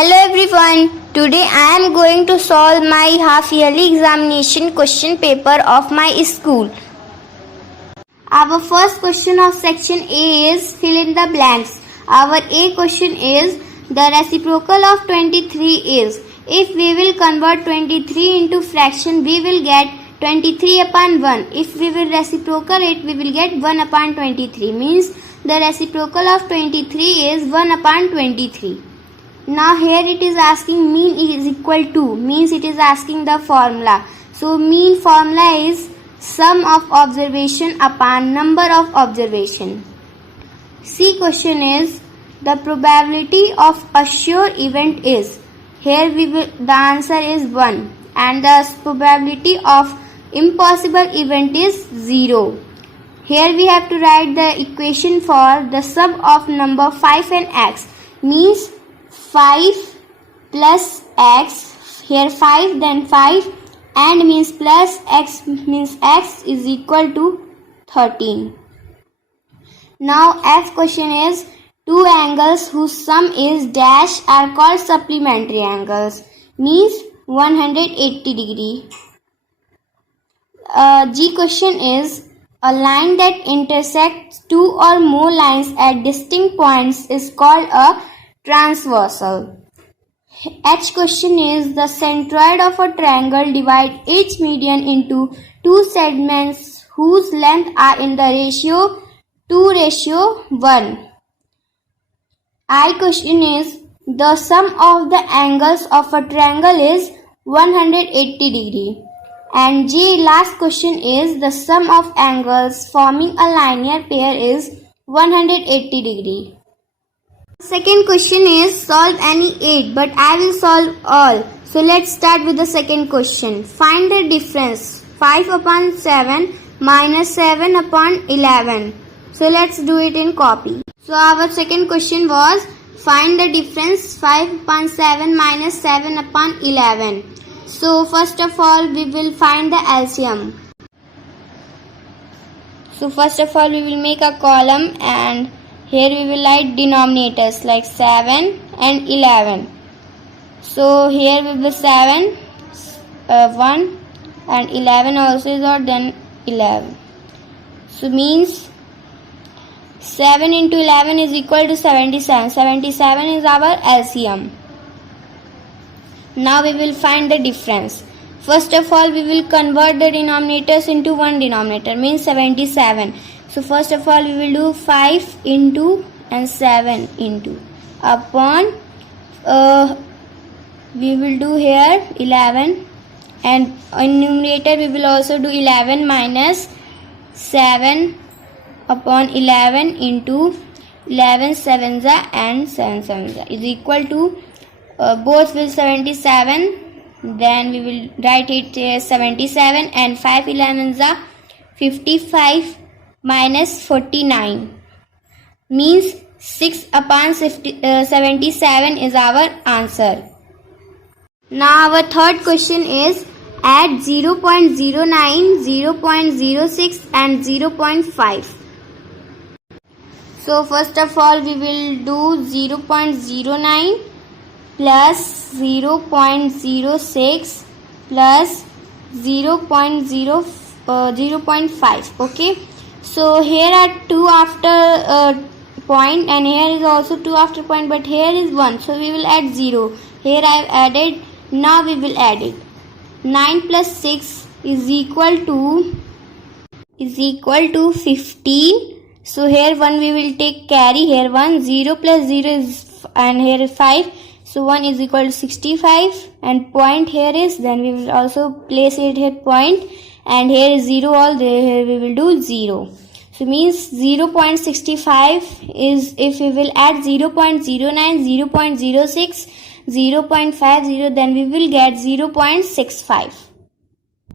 Hello everyone. Today I am going to solve my half yearly examination question paper of my school. Our first question of section A is fill in the blanks. Our A question is the reciprocal of 23 is. If we will convert 23 into fraction, we will get 23 upon 1. If we will reciprocal it, we will get 1 upon 23. Means the reciprocal of 23 is 1 upon 23. Now here it is asking mean is equal to, means it is asking the formula. So mean formula is sum of observation upon number of observation. C question is the probability of a sure event is. Here the answer is 1 and the probability of impossible event is 0. Here we have to write the equation for the sum of number 5 and x, means 5 plus x, here 5 then 5 and means plus x means x is equal to 13. Now F question is two angles whose sum is dash are called supplementary angles, means 180 degree. G question is a line that intersects two or more lines at distinct points is called a transversal. H question is the centroid of a triangle divide each median into two segments whose length are in the ratio 2:1. I question is the sum of the angles of a triangle is 180 degree. And J last question is the sum of angles forming a linear pair is 180 degree. Second question is solve any 8, but I will solve all. So let's start with the second question. Find the difference 5 upon 7 minus 7 upon 11. So let's do it in copy. So our second question was find the difference 5 upon 7 minus 7 upon 11. So first of all we will find the LCM. So first of all we will make a column and here we will write denominators like 7 and 11. So here will be 7, 1 and 11 also is odd, then 11. So means 7 into 11 is equal to 77. 77 is our LCM. Now we will find the difference. First of all we will convert the denominators into one denominator, means 77. So first of all we will do 5 into and 7 into upon we will do here 11 and in numerator we will also do 11 minus 7 upon 11 into 11 sevens and 7 sevens is equal to both will 77. Then we will write it 77 and 5 11s are 55 minus 49 means 6 upon 77 is our answer. Now our third question is add 0.09, 0.06 and 0.5. So first of all we will do 0.09 plus 0.06 plus 0.5. Okay. So here are 2 after point and here is also 2 after point, but here is 1. So we will add 0. Here I have added. Now we will add it. 9 plus 6 is equal to 15. So here 1 we will take carry. Here 1. 0 plus 0 is and here is 5. So 1 is equal to 65 and point here is, then we will also place it here point. And here is 0 all there, here we will do 0. So means 0.65 is if we will add 0.09, 0.06, 0.50 then we will get 0.65.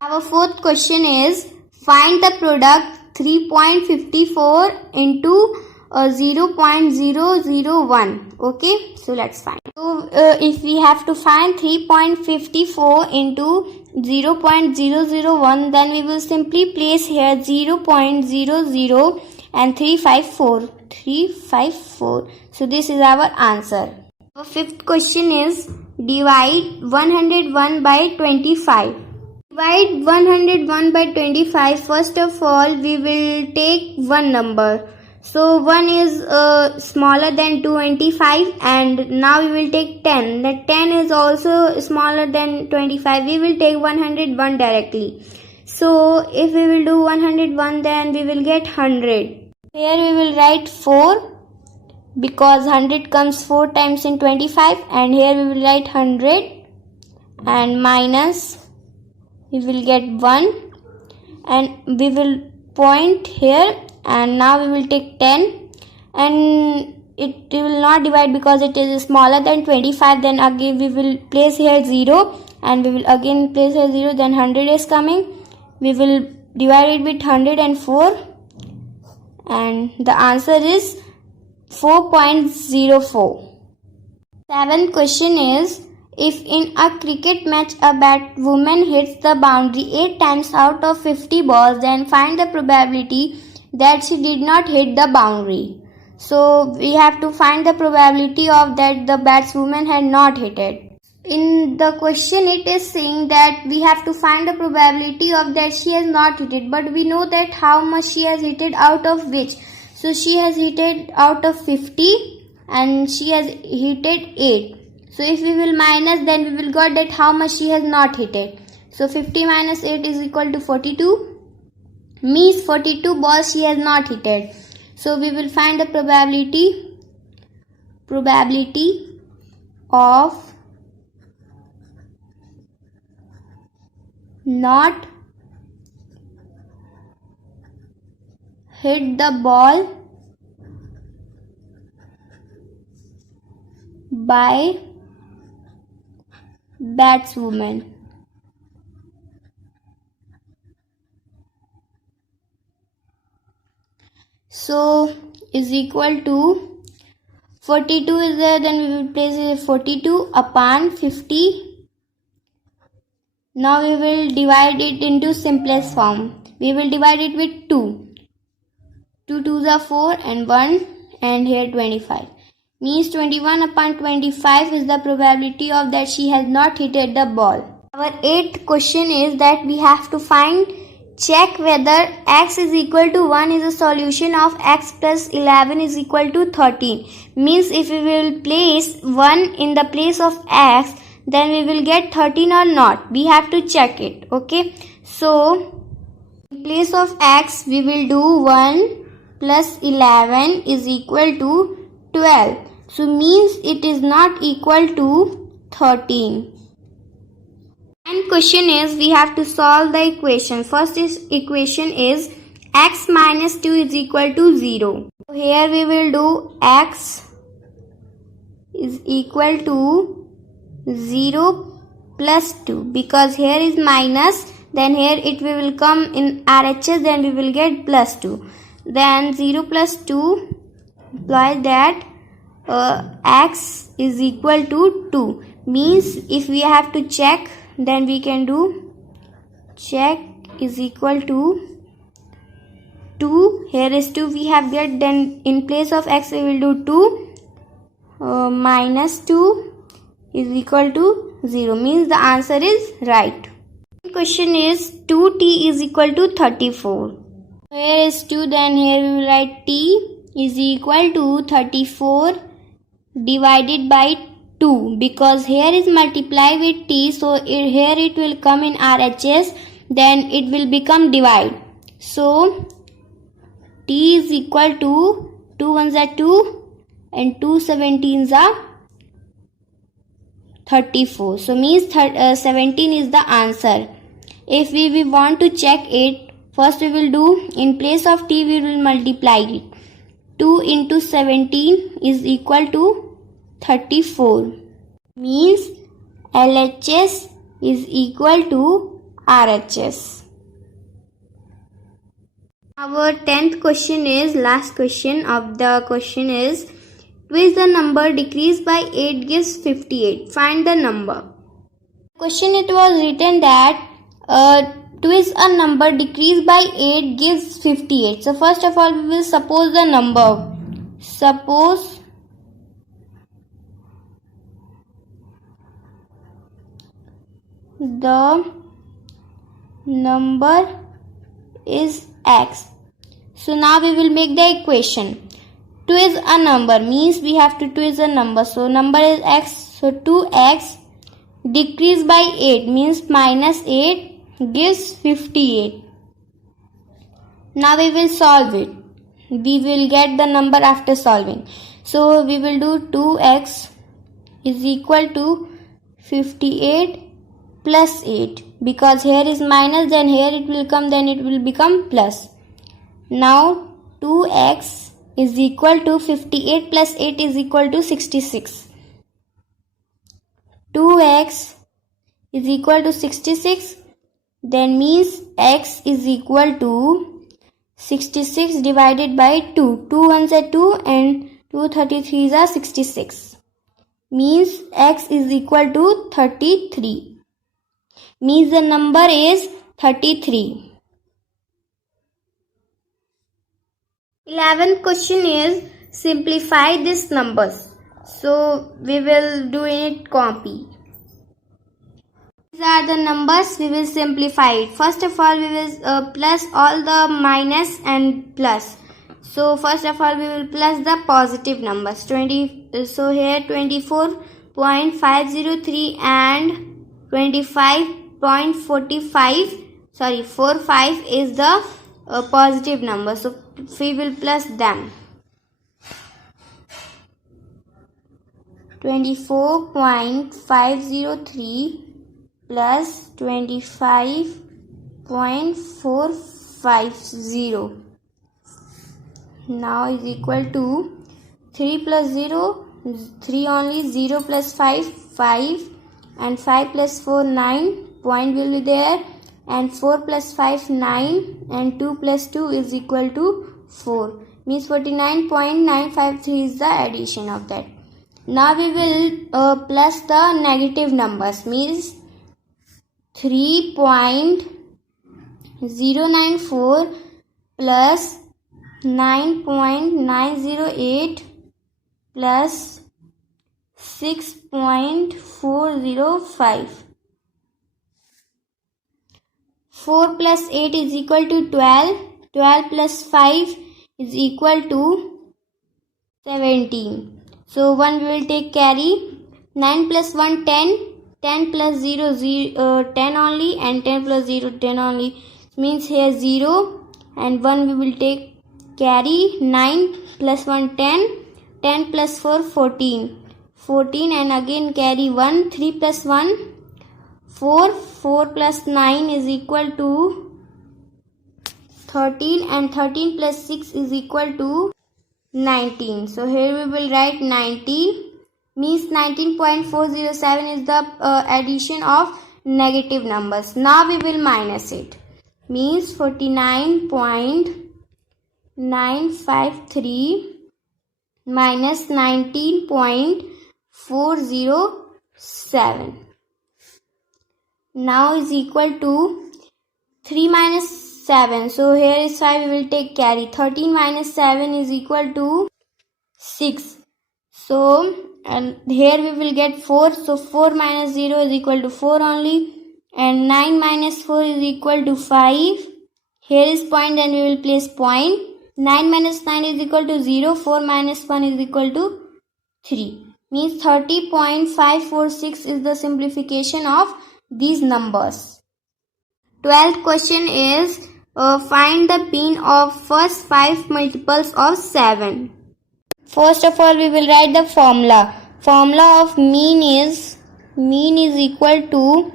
Our fourth question is find the product 3.54 into 0.001. Okay, so let's find. So if we have to find 3.54 into 0.001 then we will simply place here 0.00 and 354. So this is our answer. Our fifth question is divide 101 by 25. Divide 101 by 25. First of all, we will take one number. So 1 is smaller than 25, and now we will take 10. That 10 is also smaller than 25. We will take 101 directly. So if we will do 101, then we will get 100. Here we will write 4 because 100 comes 4 times in 25, and here we will write 100 and minus we will get 1, and we will point here, and now we will take 10, and it will not divide because it is smaller than 25. Then again we will place here 0, and we will again place here 0, then 100 is coming. We will divide it with 104, and the answer is 4.04. Seventh question is, if in a cricket match a batswoman hits the boundary 8 times out of 50 balls, then find the probability that she did not hit the boundary. So we have to find the probability of that the batswoman had not hit it. In the question it is saying that we have to find the probability of that she has not hit it, but we know that how much she has hit it out of which. So she has hit it out of 50 and she has hit it 8. So if we will minus, then we will got that how much she has not hit it. So 50 minus 8 is equal to 42. Means 42 balls she has not hit it. So we will find the probability of not hit the ball by batswoman. So is equal to 42 is there, then we will place it 42 upon 50. Now we will divide it into simplest form. We will divide it with 2. 2 2s are 4 and 1, and here 25. Means 21 upon 25 is the probability of that she has not hit the ball. Our 8th question is that we have to check whether x is equal to 1 is a solution of x plus 11 is equal to 13. Means if we will place 1 in the place of x, then we will get 13 or not. We have to check it. Okay. So in place of x we will do 1 plus 11 is equal to 12. So means it is not equal to 13. And question is, we have to solve the equation. First equation is x minus 2 is equal to 0. So here we will do x is equal to 0 plus 2, because here is minus, then here it will come in RHS, then we will get plus 2. Then 0 plus 2 implies that x is equal to 2. Means if we have to check, then we can do check is equal to 2. Here is 2 we have get, then in place of x we will do 2 minus 2 is equal to 0. Means the answer is right. Question is 2t is equal to 34. Here is 2, then here we will write t is equal to 34 divided by 2, because here is multiply with t, so here it will come in RHS, then it will become divide. So t is equal to 2 1s are 2 and 2 17s are 34. So means 17 is the answer. If we want to check it, first we will do in place of t we will multiply it. 2 into 17 is equal to 34. Means LHS is equal to RHS. Our 10th question is, last question of the question is, twist the number decreased by 8 gives 58. Find the number. Question it was written that twist a number decreased by 8 gives 58. So first of all we will suppose the number. Suppose the number is x. So now we will make the equation. 2 is a number, means we have to 2 is a number. So number is x. So 2x decreased by 8 means minus 8 gives 58. Now we will solve it. We will get the number after solving. So we will do 2x is equal to 58 plus 8. Because here is minus, then here it will come, then it will become plus. Now 2x is equal to 58 plus 8 is equal to 66. 2x is equal to 66, then means x is equal to 66 divided by 2. 2 ones are 2 and 2 33s are 66. Means x is equal to 33. Means the number is 33. 11th question is simplify these numbers. So we will do it copy. These are the numbers, we will simplify it. First of all, we will plus all the minus and plus. So first of all, we will plus the positive numbers. So here 24.503 and 45 is the positive number. So we will plus them. 24.503 plus 25.450 now is equal to 3 plus 0, 3 only, 0 plus 5, 5 and 5 plus 4, 9, point will be there, and 4 plus 5, 9 and 2 plus 2 is equal to 4, means 49.953 is the addition of that. Now we will plus the negative numbers, means 3.094 plus 9.908 plus 6.405. 4 plus 8 is equal to 12. 12 plus 5 is equal to 17. So 1 we will take carry. 9 plus 1 10. 10 plus 0 10 only, and 10 plus 0 10 only, means here 0 and 1 we will take carry. 9 plus 1 10. 10 plus 4 14. 14 and again carry 1. 3 plus 1 4. 4 plus 9 is equal to 13, and 13 plus 6 is equal to 19. So here we will write 90, means 19.407 is the addition of negative numbers. Now we will minus it, means 49.953 minus 19.407 now is equal to 3 minus 7. So here is 5, we will take carry. 13 minus 7 is equal to 6. So and here we will get 4. So 4 minus 0 is equal to 4 only, and 9 minus 4 is equal to 5. Here is point, then we will place point. 9 minus 9 is equal to 0. 4 minus 1 is equal to 3. Means 30.546 is the simplification of these numbers. 12th question is find the mean of first 5 multiples of 7. First of all, we will write the formula. Formula of mean is equal to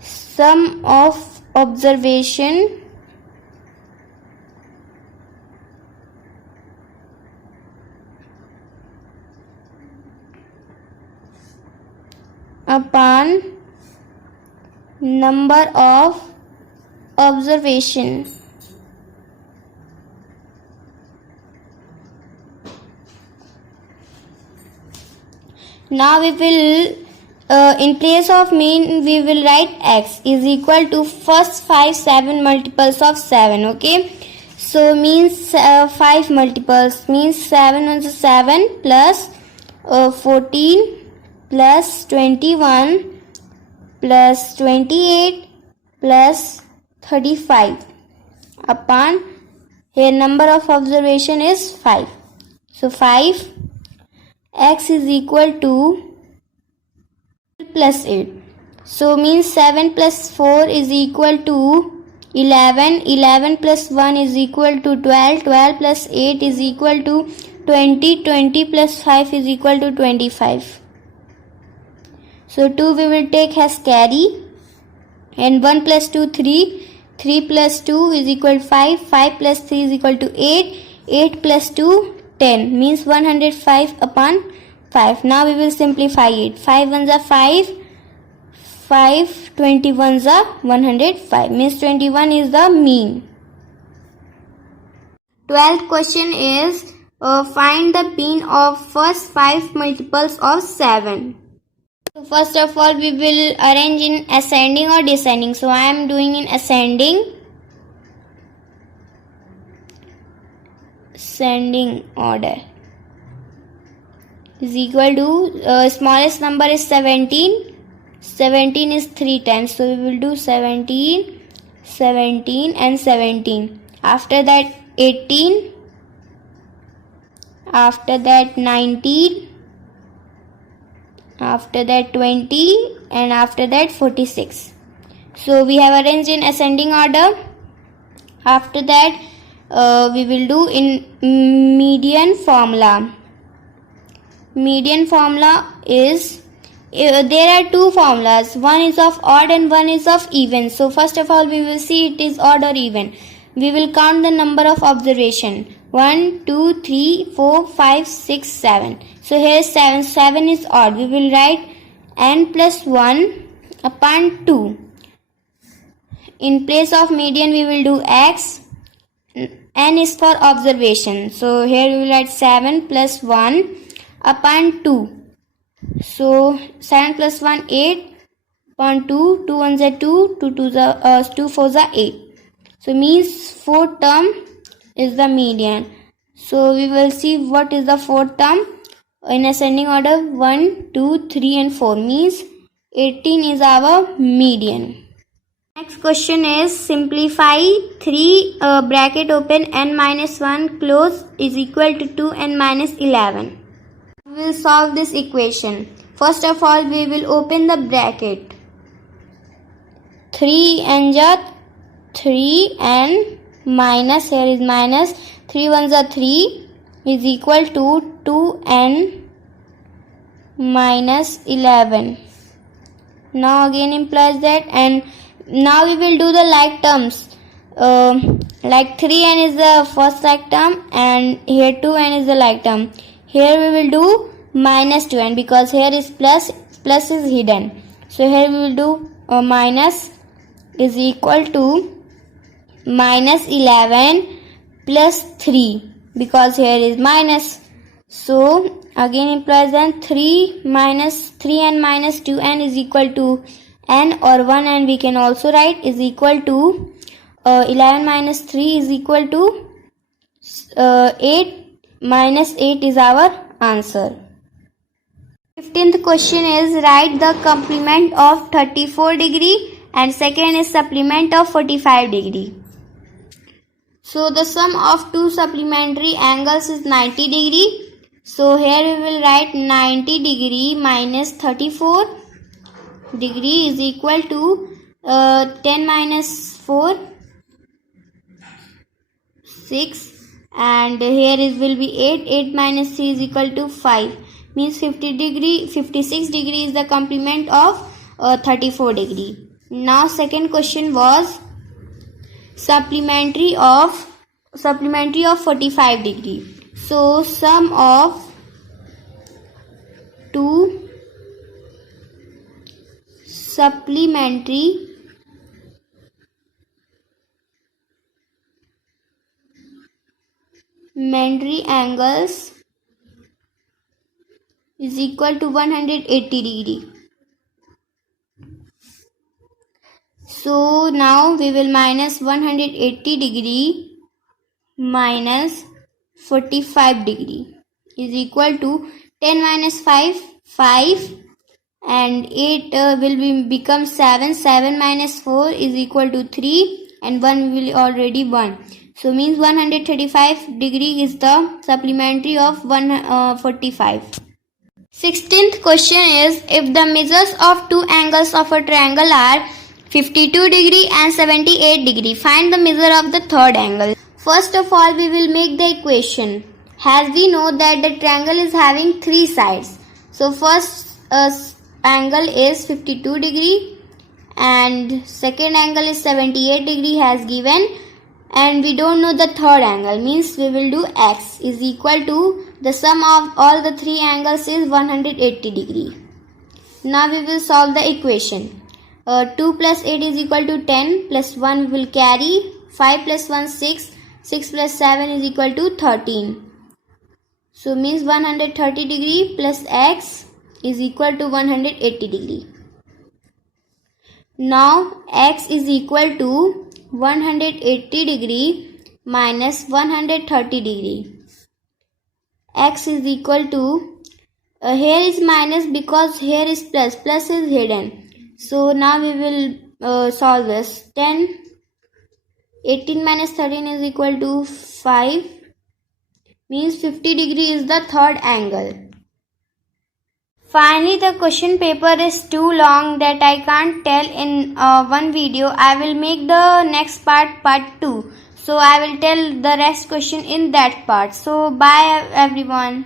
sum of observation upon number of observation. Now we will in place of mean we will write x is equal to first 7 multiples of 7. Okay, so means 5 multiples, means 7 ones are 7 plus 14 plus 21 plus 28 plus 35 upon, here number of observation is 5. So 5 x is equal to plus 8. So means 7 plus 4 is equal to 11. 11 plus 1 is equal to 12. 12 plus 8 is equal to 20. 20 plus 5 is equal to 25. So 2 we will take as carry, and 1 plus 2 3. 3 plus 2 is equal to 5. 5 plus 3 is equal to 8. 8 plus 2 10, means 105 upon 5. Now we will simplify it. 5 ones are 5. 5 21s are 105, means 21 is the mean. 12th question is find the mean of first 5 multiples of 7. So first of all we will arrange in ascending or descending. So I am doing in ascending order. Is equal to smallest number is 17. 17 is 3 times, so we will do 17, 17 and 17. After that 18, after that 19, after that 20, and after that 46. So we have arranged in ascending order. After that we will do in median formula. Median formula is, there are two formulas, one is of odd and one is of even. So first of all we will see it is odd or even. We will count the number of observation. 1, 2, 3, 4, 5, 6, 7. So here is 7. 7 is odd. We will write n plus 1 upon 2. In place of median we will do x. N is for observation. So here we will write 7 plus 1 upon 2. So 7 plus 1 8 upon 2. 2 ones are 2. 2 4s are 8. So means fourth term is the median. So we will see what is the fourth term in ascending order. 1, 2, 3 and 4, means 18 is our median. Next question is simplify 3 bracket open n minus 1 close is equal to 2 n minus 11. We will solve this equation. First of all we will open the bracket. 3 and 3 and minus, here is minus, 3 ones are 3 is equal to 2 n minus 11. Now again implies that, and now we will do the like terms. Like 3n is the first like term and here 2n is the like term. Here we will do minus 2n because here is plus is hidden. So here we will do minus is equal to minus 11 plus 3 because here is minus. So again implies then 3 minus 3n minus 2n is equal to n or 1, and we can also write is equal to 11 minus 3 is equal to 8 minus 8 is our answer. 15th question is write the complement of 34 degree and second is supplement of 45 degree. So the sum of two supplementary angles is 90 degree. So here we will write 90 degree minus 34 degree is equal to 10 minus 4 6, and here it will be 8. 8 minus 3 is equal to 5, means 56 degree is the complement of 34 degree. Now second question was supplementary of 45 degree. So sum of two supplementary angles is equal to 180 degree. So now we will minus 180 degree minus 45 degree is equal to 10 minus 5, 5 and 8 will become 7. 7 minus 4 is equal to 3, and 1 will already 1. So means 135 degree is the supplementary of 145. 16th question is, if the measures of two angles of a triangle are 52 degree and 78 degree, find the measure of the third angle. First of all, we will make the equation. As we know that the triangle is having three sides. So first angle is 52 degree and second angle is 78 degree as given, and we don't know the third angle, means we will do x is equal to the sum of all the three angles is 180 degree. Now we will solve the equation. 2 plus 8 is equal to 10, plus 1 we will carry, 5 plus 1 6, 6 plus 7 is equal to 13. So means 130 degree plus x is equal to 180 degree. Now x is equal to 180 degree minus 130 degree. X is equal to, here is minus because here is plus, plus is hidden. So now we will solve this. 18 minus 13 is equal to 5, means 50 degree is the third angle. Finally, the question paper is too long that I can't tell in one video. I will make the next part 2. So I will tell the rest question in that part. So bye everyone.